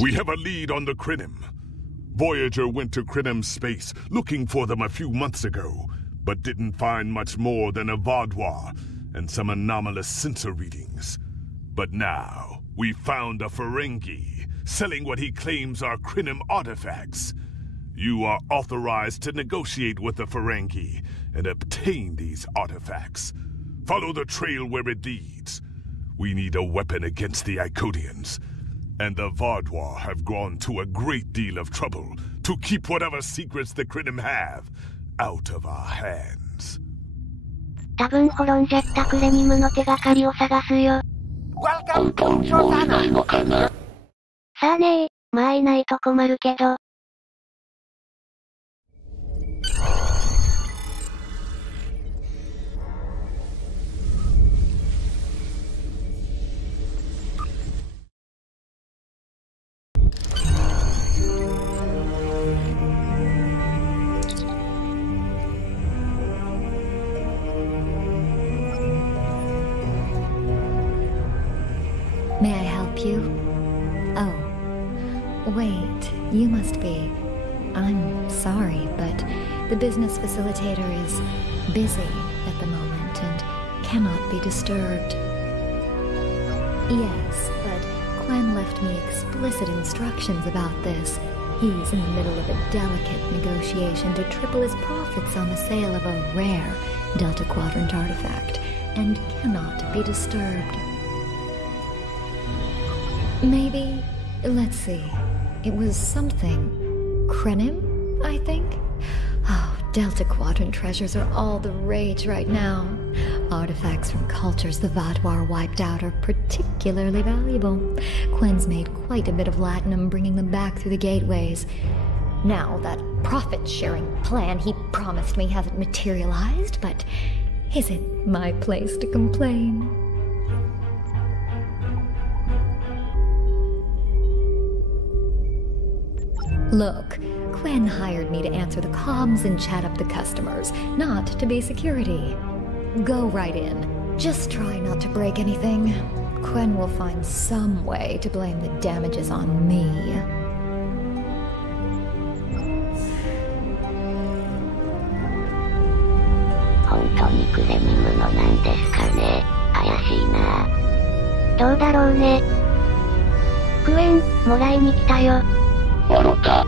We have a lead on the Krinim. Voyager went to Krinim space looking for them a few months ago, but didn't find much more than a Vaudois and some anomalous sensor readings. But now, we found a Ferengi selling what he claims are Krinim artifacts. You are authorized to negotiate with the Ferengi and obtain these artifacts. Follow the trail where it leads. We need a weapon against the Icodians. And the Vaudois have gone to a great deal of trouble to keep whatever secrets the Krinim have out of our hands. 多分滅んじゃったクレニムの手がかりを探すよ。本当にもういないのかな。さあねー、まあいないと困るけど。May I help you? Oh, wait, you must be. I'm sorry, but the business facilitator is busy at the moment and cannot be disturbed. Yes, but Quen left me explicit instructions about this. He's in the middle of a delicate negotiation to triple his profits on the sale of a rare Delta Quadrant artifact, and cannot be disturbed. Maybe, let's see, it was something Krenim, I think? Oh, Delta Quadrant treasures are all the rage right now. Artifacts from cultures the Vaudois wiped out are particularly valuable. Quen's made quite a bit of latinum bringing them back through the gateways. Now, that profit-sharing plan he promised me hasn't materialized, but is it my place to complain? Look, Quen hired me to answer the comms and chat up the customers, not to be security. Go right in. Just try not to break anything. Quen will find some way to blame the damages on me. 本当にクレニムのなんですかね。怪しいな。どうだろうね。クエン、もらいに来たよ。笑った。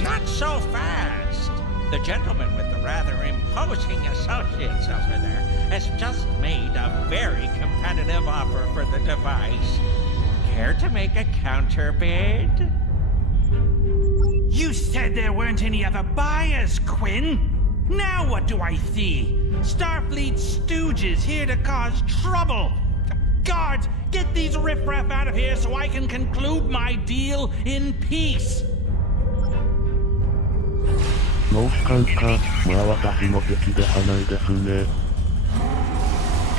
Not so fast! The gentleman with the rather imposing associates over there has just made a very competitive offer for the device. Care to make a counterbid? You said there weren't any other buyers, Quinn! Now what do I see? Starfleet stooges here to cause trouble! Guards, get these riffraff out of here so I can conclude my deal in peace! 脳死官か、まあ私の敵ではないですね。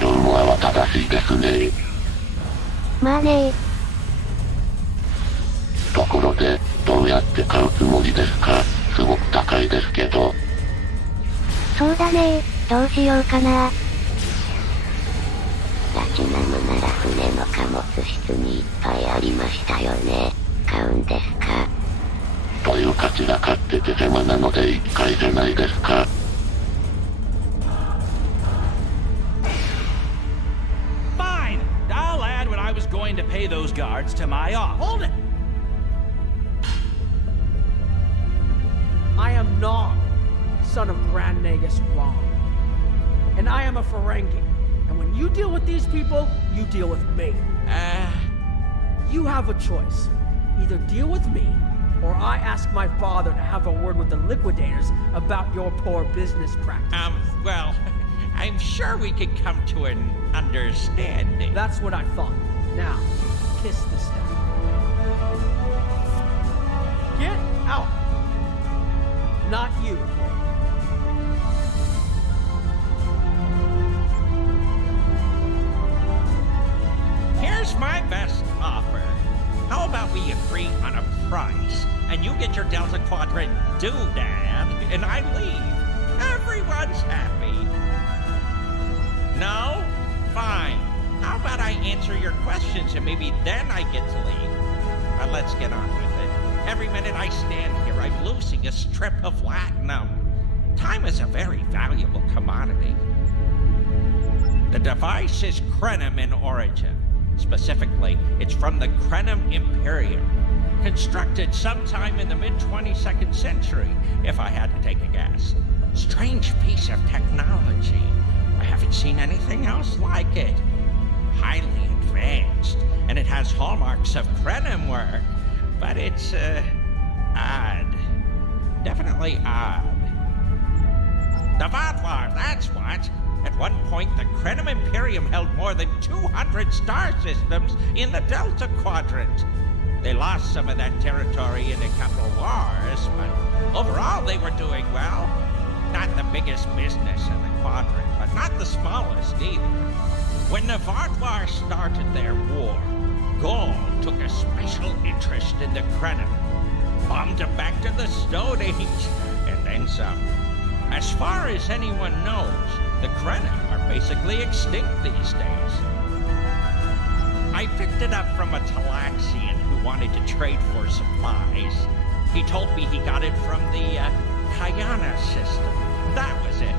今日も慌ただしいですね。まあねー。ところで、どうやって買うつもりですか？すごく高いですけど。そうだねー、どうしようかな。ラチナムなら船の貨物室にいっぱいありましたよね。買うんですか？というか散らかってて邪魔なので一回じゃないですか。Fine! I'll add what I was going to pay those guards to my off. Hold it! I am Nog, son of Grand Nagus Rom. And I am a Ferengi. And when you deal with these people, you deal with me. You have a choice. Either deal with me, or I ask my father to have a word with the liquidators about your poor business practices. Well, I'm sure we could come to an understanding. That's what I thought. Now, kiss the step. Get out! Not you, Quinn. Here's my best offer. How about we agree on a price, and you get your Delta Quadrant doodad, and I leave. Everyone's happy. No? Fine. How about I answer your questions, and maybe then I get to leave. But let's get on with it. Every minute I stand here, I'm losing a strip of latinum. Time is a very valuable commodity. The device is Krenim in origin. Specifically, it's from the Krenim Imperium, constructed sometime in the mid-22nd century, if I had to take a guess. Strange piece of technology. I haven't seen anything else like it. Highly advanced, and it has hallmarks of Krenim work, but it's, odd. Definitely odd. The Vaadwaur, that's what. At one point, the Krenim Imperium held more than 200 star systems in the Delta Quadrant. They lost some of that territory in a couple wars, but overall they were doing well. Not the biggest business in the quadrant, but not the smallest either. When the Vaadwaur started their war, Gaul took a special interest in the Krenim, bombed them back to the Stone Age, and then some. As far as anyone knows, the Krenim are basically extinct these days. I picked it up from a Talaxian who wanted to trade for supplies. He told me he got it from the Kayana system. That was it.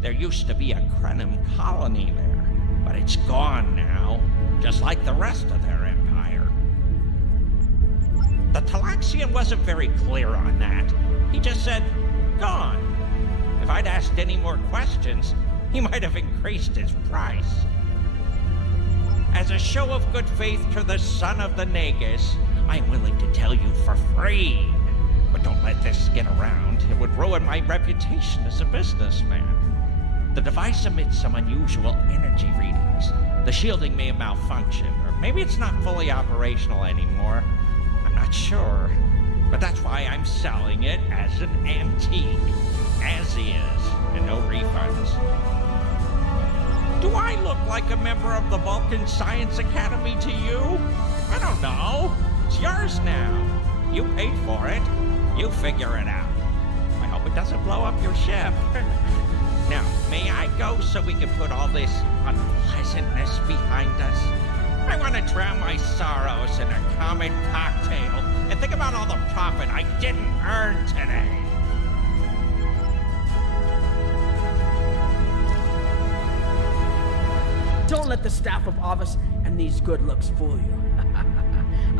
There used to be a Krenim colony there, but it's gone now, just like the rest of their empire. The Talaxian wasn't very clear on that. He just said, gone. If I'd asked any more questions, he might have increased his price. As a show of good faith to the son of the Nagus, I'm willing to tell you for free. But don't let this get around. It would ruin my reputation as a businessman. The device emits some unusual energy readings. The shielding may have malfunctioned, or maybe it's not fully operational anymore. I'm not sure. But that's why I'm selling it as an antique. As is, and no refunds. Do I look like a member of the Vulcan Science Academy to you? I don't know. It's yours now. You paid for it. You figure it out. I hope it doesn't blow up your ship. Now, may I go so we can put all this unpleasantness behind us? I want to drown my sorrows in a common cocktail and think about all the profit I didn't earn today. Don't let the staff of Avis and these good looks fool you.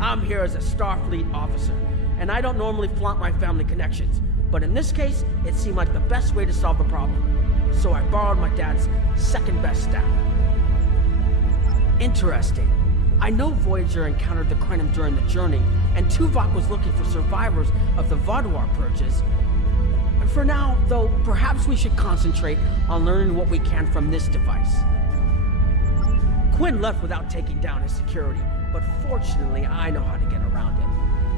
I'm here as a Starfleet officer, and I don't normally flaunt my family connections, but in this case, it seemed like the best way to solve the problem. So I borrowed my dad's second best staff. Interesting. I know Voyager encountered the Krenim during the journey, and Tuvok was looking for survivors of the Vaadwaur purges. For now, though, perhaps we should concentrate on learning what we can from this device. Quinn left without taking down his security, but fortunately I know how to get around it.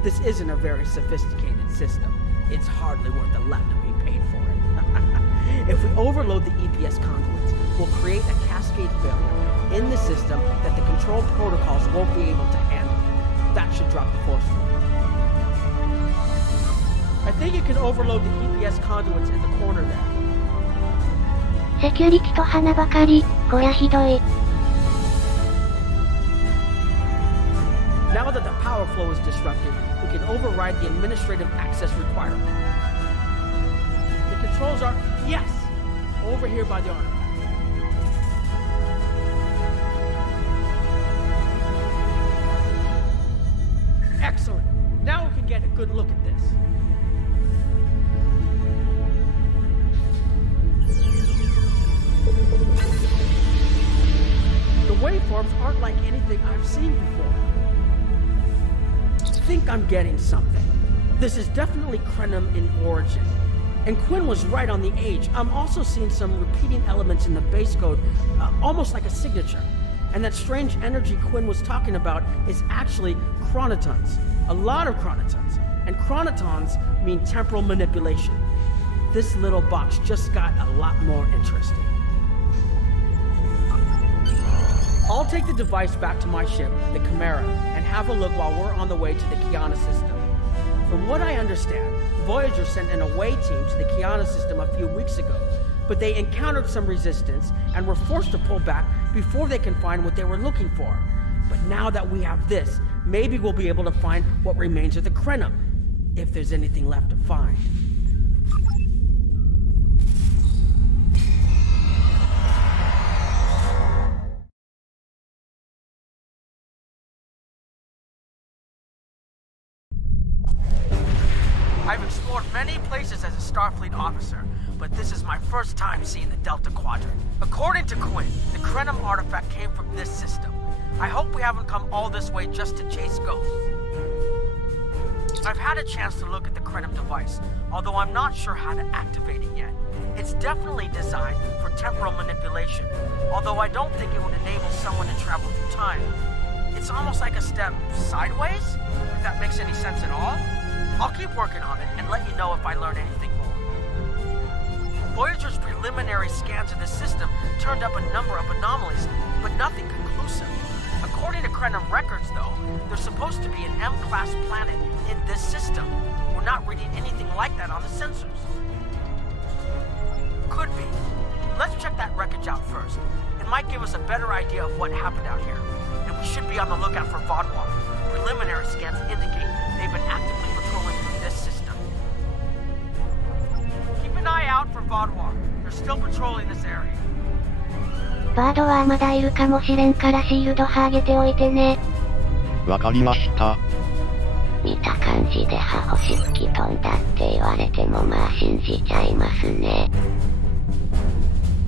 This isn't a very sophisticated system. It's hardly worth the latinum we paid for it. If we overload the EPS conduits, we'll create a cascade failure in the system that the control protocols won't be able to handle. That should drop the force field. I think you can overload the EPS conduits in the corner there. Security と花ばかり、こりゃひどい。Now that the power flow is disrupted, we can override the administrative access requirement. The controls are, yes, over here by the artifact. Excellent. Now we can get a good look at this. The waveforms aren't like anything I've seen before. I think I'm getting something. This is definitely Krenim in origin. And Quinn was right on the age. I'm also seeing some repeating elements in the base code, almost like a signature. And that strange energy Quinn was talking about is actually chronotons. A lot of chronotons. And chronotons mean temporal manipulation. This little box just got a lot more interesting. I'll take the device back to my ship, the Chimera, and have a look while we're on the way to the Kiana system. From what I understand, Voyager sent an away team to the Kiana system a few weeks ago, but they encountered some resistance and were forced to pull back before they can find what they were looking for. But now that we have this, maybe we'll be able to find what remains of the Krenim, if there's anything left to find. I've explored many places as a Starfleet officer, but this is my first time seeing the Delta Quadrant. According to Quinn, the Krenim artifact came from this system. I hope we haven't come all this way just to chase ghosts. I've had a chance to look at the Krenim device, although I'm not sure how to activate it yet. It's definitely designed for temporal manipulation, although I don't think it would enable someone to travel through time. It's almost like a step sideways, if that makes any sense at all. I'll keep working on it and let you know if I learn anything more. Voyager's preliminary scans of the system turned up a number of anomalies, but nothing conclusive. According to Krenim records, though, there's supposed to be an M-class planet in this system. We're not reading anything like that on the sensors. Could be. Let's check that wreckage out first. It might give us a better idea of what happened out here. And we should be on the lookout for Vaadwaur. Preliminary scans indicate they've been actively patrolling through this system. Keep an eye out for Vaadwaur. They're still patrolling this area. バードはまだいるかもしれんからシールド剥げておいてね。わかりました。見た感じで歯星吹き飛んだって言われてもまあ信じちゃいますね。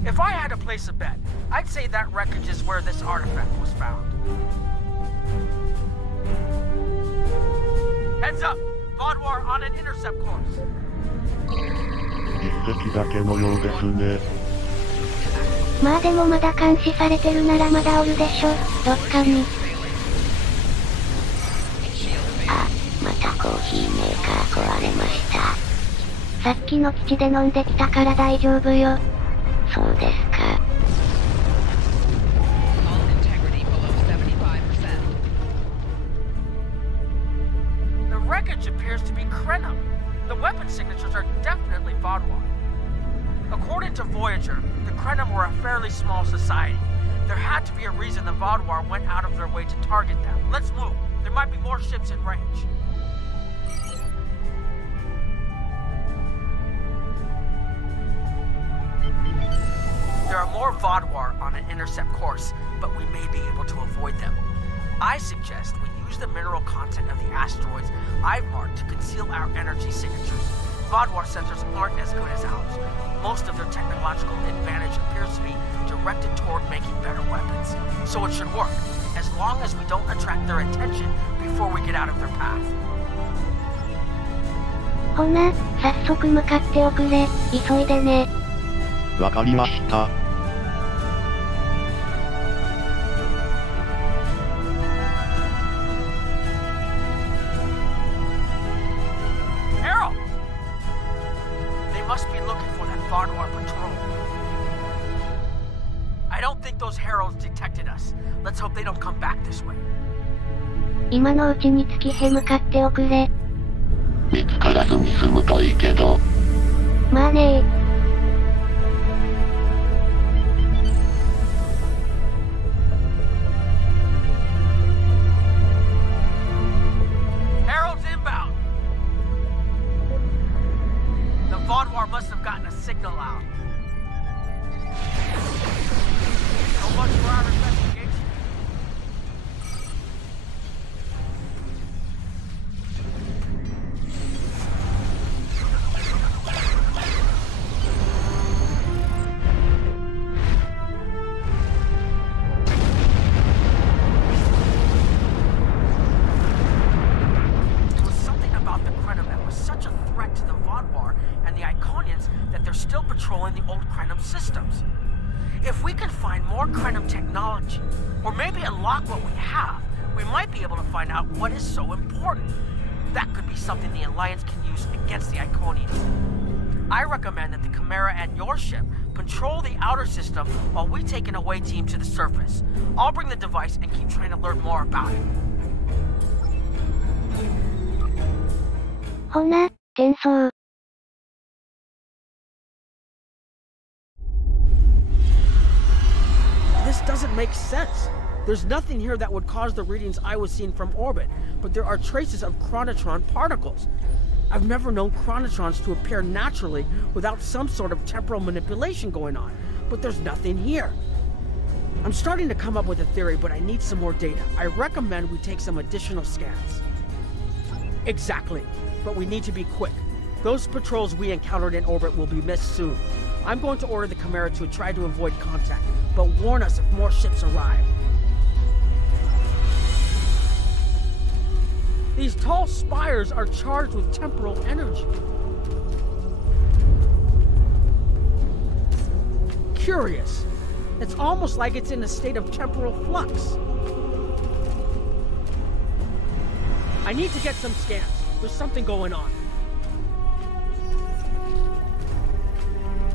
If I had to place a bet, I'd say that wreckage is where this artifact was found. Heads up! Vaadwaur on an intercept course. 一隻だけのようですね。まあでもまだ監視されてるならまだおるでしょ、どっかに。あ、またコーヒーメーカー壊れました。さっきの基地で飲んできたから大丈夫よ。そうですか。The wreckage appears to be Krenim. The weapon signatures are definitely Vaadwaur. According to Voyager, the Krenim were a fairly small society. There had to be a reason the Vaadwaur went out of their way to target them. Let's move. There might be more ships in range. There are more Vaadwaur on an intercept course, but we may be able to avoid them. I suggest we use the mineral content of the asteroids I've marked to conceal our energy signatures. Vaadwaur sensors aren't as good as ours. Most of their technological advantage appears to be directed toward making better weapons. So it should work, as long as we don't attract their attention before we get out of their path. ほな、早速向かっておくれ、急いでね。わかりました。Must be looking for that Vaadwaur patrol. I don't think those heralds detected us. Let's hope they don't come back this way. 今のうちに月へ向かっておくれ。見つからずに済むといいけど。まあねー。Vaadwaur must have gotten a signal out. So much for our investigation. There was something about the Krenim that was such a threat to the Vaadwaur and the Iconians that they're still patrolling the old Krenim systems. If we can find more Krenim technology, or maybe unlock what we have, we might be able to find out what is so important. That could be something the Alliance can use against the Iconians. I recommend that the Chimera and your ship patrol the outer system while we take an away team to the surface. I'll bring the device and keep trying to learn more about it. ほな、転送。This doesn't makes sense. There's nothing here that would cause the readings I was seeing from orbit, but there are traces of chronotron particles. I've never known chronotrons to appear naturally without some sort of temporal manipulation going on, but there's nothing here. I'm starting to come up with a theory, but I need some more data. I recommend we take some additional scans. Exactly, but we need to be quick. Those patrols we encountered in orbit will be missed soon. I'm going to order the Chimera to try to avoid contact, but warn us if more ships arrive. These tall spires are charged with temporal energy. Curious. It's almost like it's in a state of temporal flux. I need to get some scans. There's something going on.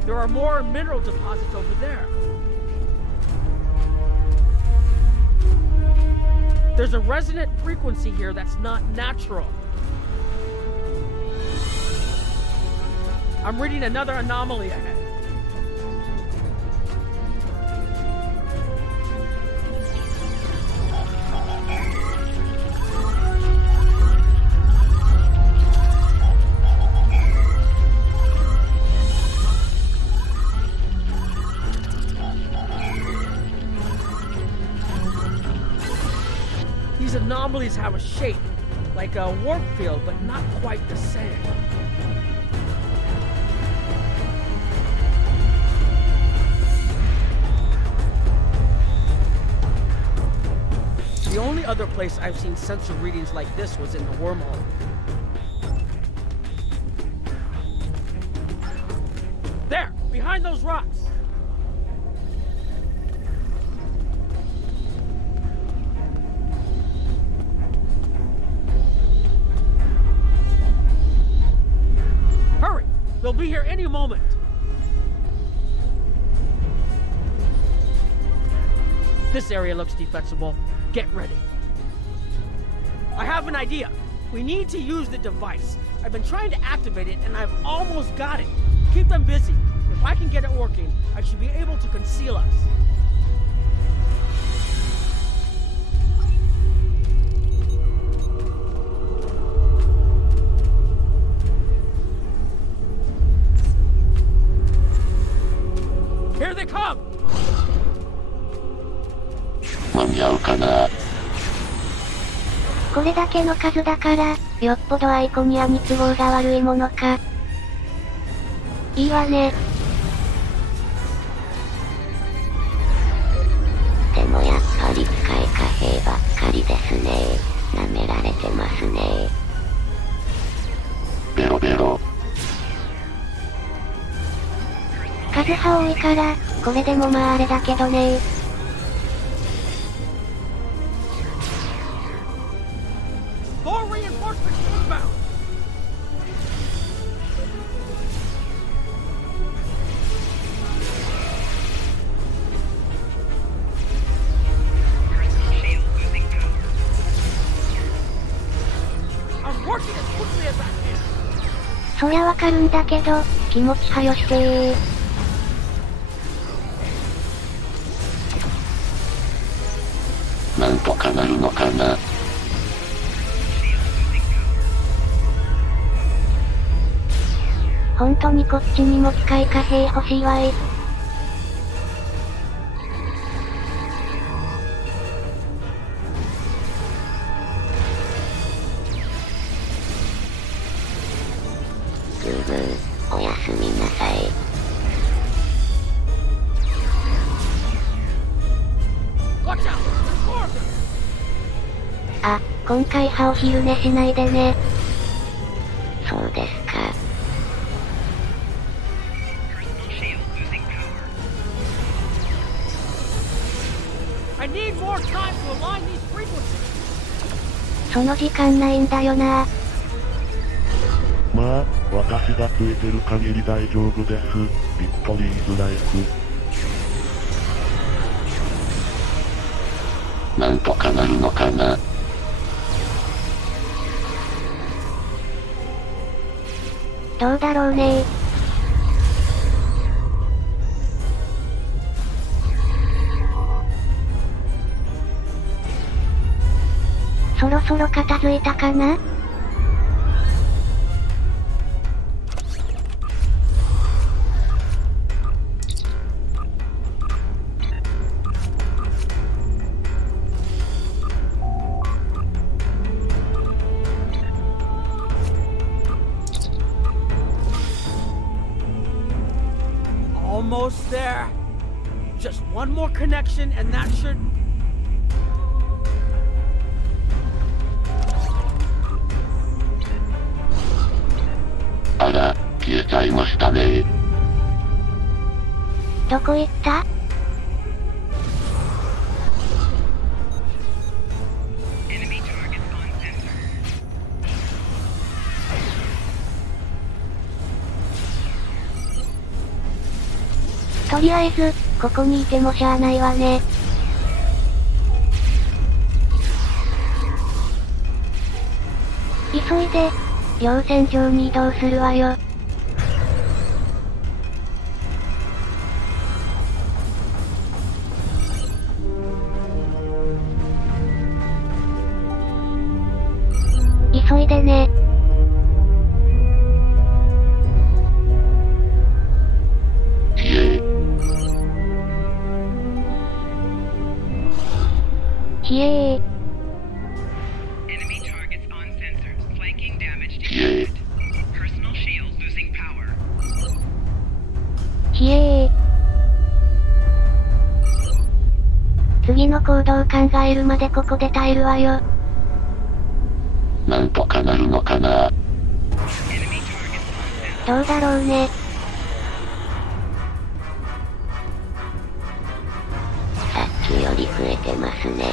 There are more mineral deposits over there. There's a resonant frequency here that's not natural. I'm reading another anomaly ahead. These anomalies have a shape, like a warp field, but not quite the same. The only other place I've seen sensor readings like this was in the wormhole. There, behind those rocks. They'll be here any moment. This area looks defensible. Get ready. I have an idea. We need to use the device. I've been trying to activate it, and I've almost got it. Keep them busy. If I can get it working, I should be able to conceal us. Here they come! 間に合うかな。これだけの数だから、よっぽどアイコニアに都合が悪いものか。いいわね。でもやっぱり機械貨幣ばっかりですね。舐められてますね。ベロベロ。数派多いから、これでもまああれだけどね。そりゃわかるんだけど、気持ちはよしてー。なんとかなるのかな。ほんとにこっちにも機械貨幣欲しいわい。グーグー、おやすみなさい。あ、今回歯を昼寝しないでね。そうですか。その時間ないんだよな。まあ、私がついてる限り大丈夫です。ビクトリーズライフ。なんとかなるのかな。どうだろうねー。そろそろ片付いたかな？Almost there. Just one more connection and that should... Ara, 消えちゃいましたね。どこ行った？とりあえず、ここにいてもしゃあないわね。急いで、稜線上に移動するわよ。急いでね。ひえー。Enemy targets on sensors. Flanking damage detected. Personal shield losing power. ひえー。次の行動考えるまでここで耐えるわよ。なんとかなるのかな。どうだろうね。さっきより増えてますね。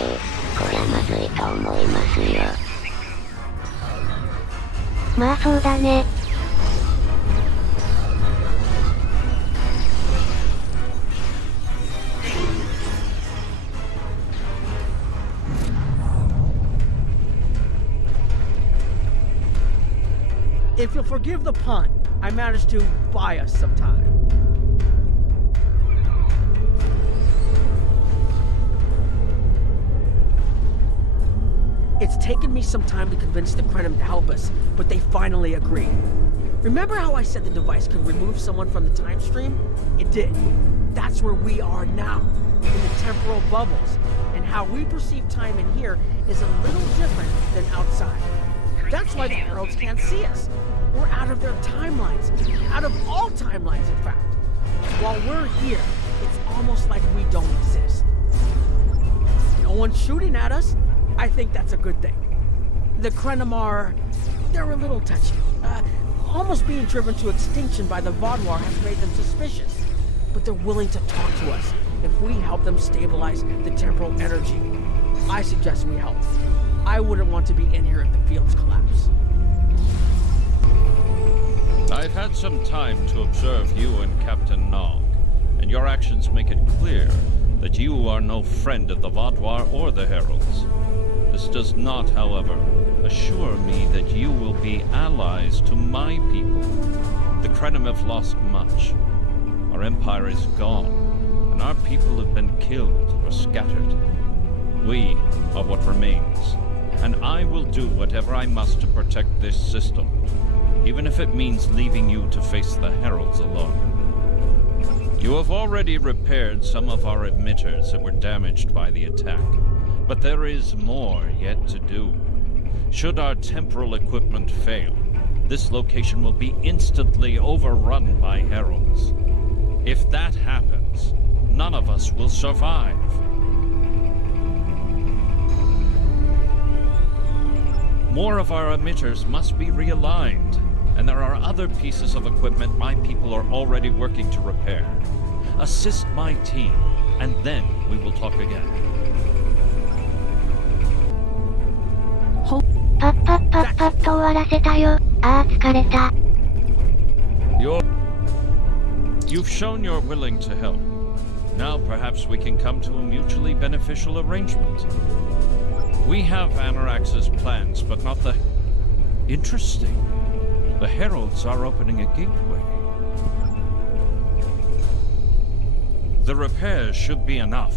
こりゃまずいと思いますよ。まあそうだね。If you'll forgive the pun, I managed to buy us some time. It's taken me some time to convince the Krenim to help us, but they finally agreed. Remember how I said the device could remove someone from the time stream? It did. That's where we are now, in the temporal bubbles, and how we perceive time in here is a little different than outside. That's why the Heralds can't see us. We're out of their timelines, out of all timelines in fact. While we're here, it's almost like we don't exist. No one's shooting at us. I think that's a good thing. The Krenim are... they're a little touchy. Almost being driven to extinction by the Vaadwaur has made them suspicious. But they're willing to talk to us if we help them stabilize the temporal energy. I suggest we help. I wouldn't want to be in here if the fields collapse. I've had some time to observe you and Captain Nog, and your actions make it clear that you are no friend of the Vaadwaur or the Heralds. This does not, however, assure me that you will be allies to my people. The Krenim have lost much. Our empire is gone, and our people have been killed or scattered. We are what remains, and I will do whatever I must to protect this system, even if it means leaving you to face the Heralds alone. You have already repaired some of our emitters that were damaged by the attack, but there is more yet to do. Should our temporal equipment fail, this location will be instantly overrun by Heralds. If that happens, none of us will survive. More of our emitters must be realigned, and there are other pieces of equipment my people are already working to repair. Assist my team, and then we will talk again. パッパッパッパッと終わらせたよ。ああ疲れた。You've shown you're willing to help. Now perhaps we can come to a mutually beneficial arrangement. We have Anarax's plans, but not the... Interesting. The Heralds are opening a gateway. The repairs should be enough.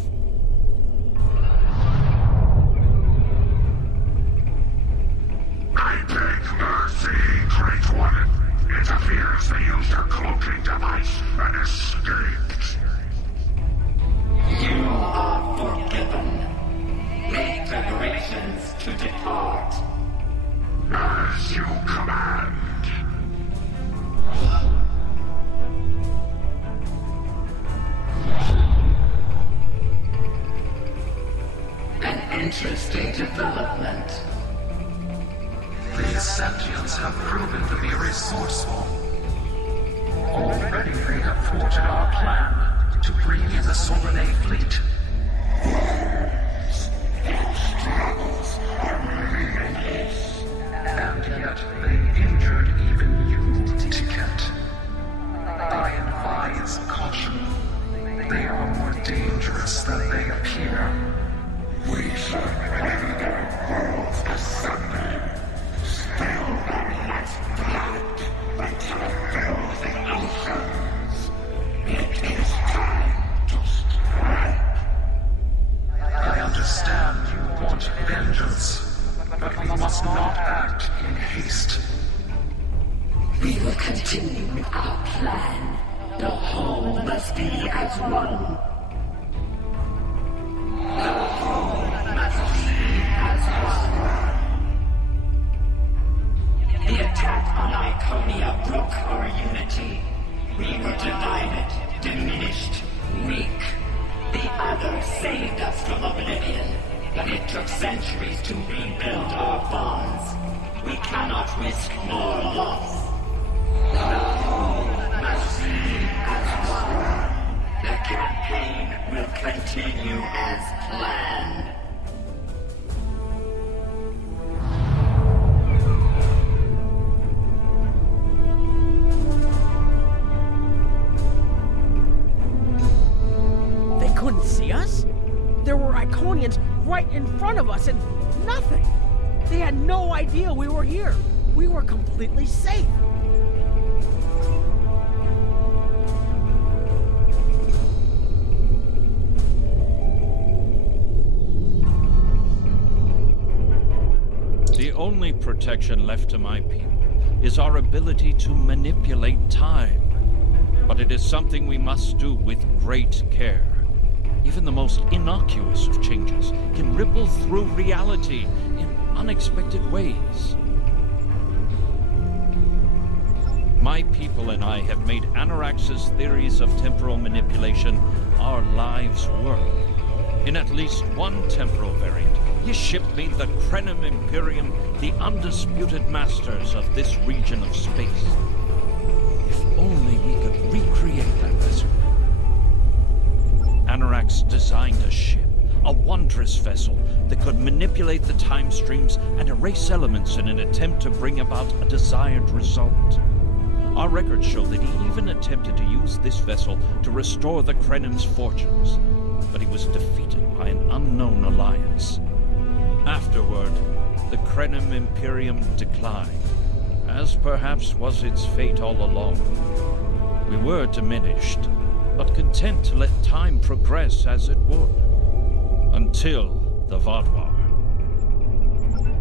interstate development. These sentients have proven to be resourceful. Already they have thwarted our plan to bring in the Sovereign fleet. And yet they injured even you, Ticket. I advise caution. They are more dangerous than they appear. We shall find our worlds asunder. Still not blood until it fills the oceans. It is time to strike. I understand you want vengeance, but we must not act in haste. We will continue with our plan. The whole must be as one. The whole must be as one. The attack on Iconia broke our unity. We were divided, diminished, weak. The others saved us from oblivion, but it took centuries to rebuild our bonds. We cannot risk more loss. The whole must be as one. The campaign will continue as planned. They couldn't see us? There were Iconians right in front of us and nothing. They had no idea we were here. We were completely safe. The only protection left to my people is our ability to manipulate time. But it is something we must do with great care. Even the most innocuous of changes can ripple through reality in unexpected ways. My people and I have made Anorax's theories of temporal manipulation our lives' work. In at least one temporal variant, he shipped me the Krenim Imperium, the undisputed masters of this region of space. If only we could recreate that vessel. Anorax designed a ship, a wondrous vessel that could manipulate the time streams and erase elements in an attempt to bring about a desired result. Our records show that he even attempted to use this vessel to restore the Krenim's fortunes, but he was defeated by an unknown alliance. Afterward, the Krenim Imperium declined, as perhaps was its fate all along. We were diminished, but content to let time progress as it would, until the Vaadwaur.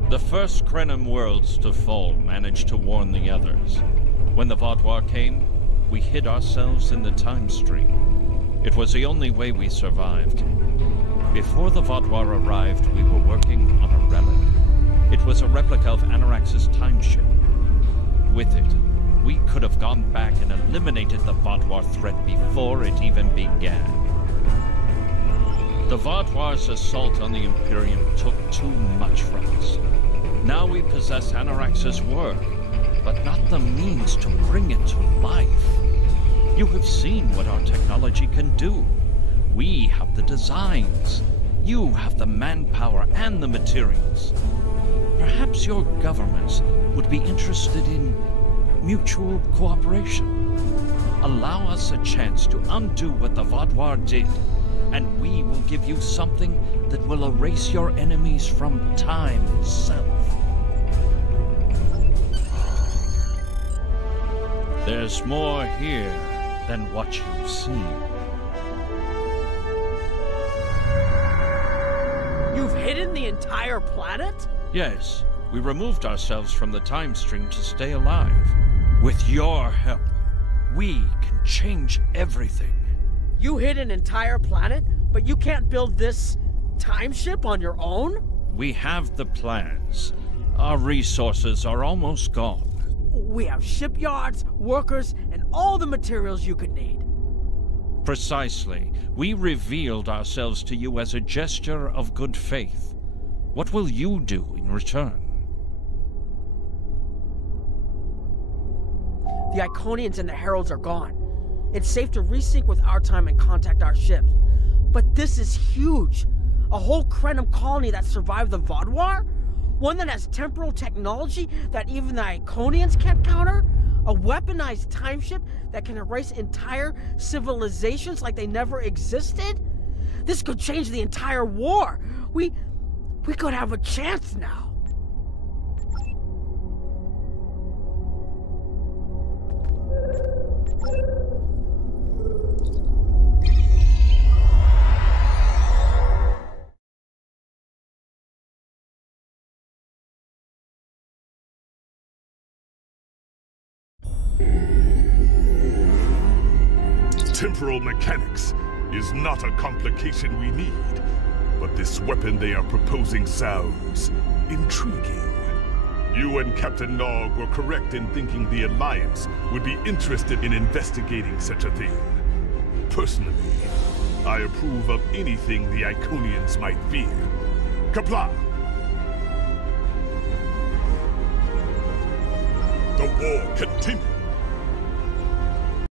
The first Krenim worlds to fall managed to warn the others. When the Vaadwaur came, we hid ourselves in the time stream. It was the only way we survived. Before the Vaadwaur arrived, we were working on a relic. It was a replica of Anorax's time ship. With it, we could have gone back and eliminated the Vaadwaur threat before it even began. The Vaadwaur's assault on the Imperium took too much from us. Now we possess Anorax's work, but not the means to bring it to life. You have seen what our technology can do. We have the designs. You have the manpower and the materials. Perhaps your governments would be interested in mutual cooperation. Allow us a chance to undo what the Vaadwaur did, and we will give you something that will erase your enemies from time itself. There's more here than what you've seen. You've hidden the entire planet? Yes, we removed ourselves from the time stream to stay alive. With your help, we can change everything. You hid an entire planet, but you can't build this time ship on your own? We have the plans. Our resources are almost gone. We have shipyards, workers, and all the materials you could need. Precisely. We revealed ourselves to you as a gesture of good faith. What will you do in return? The Iconians and the Heralds are gone. It's safe to resync with our time and contact our ships. But this is huge. A whole Krenim colony that survived the Vaudouar? One that has temporal technology that even the Iconians can't counter? A weaponized time ship that can erase entire civilizations like they never existed? This could change the entire war. We could have a chance now. Temporal mechanics is not a complication we need, but this weapon they are proposing sounds intriguing. You and Captain Nog were correct in thinking the Alliance would be interested in investigating such a thing. Personally, I approve of anything the Iconians might fear. Kapla! The war continues.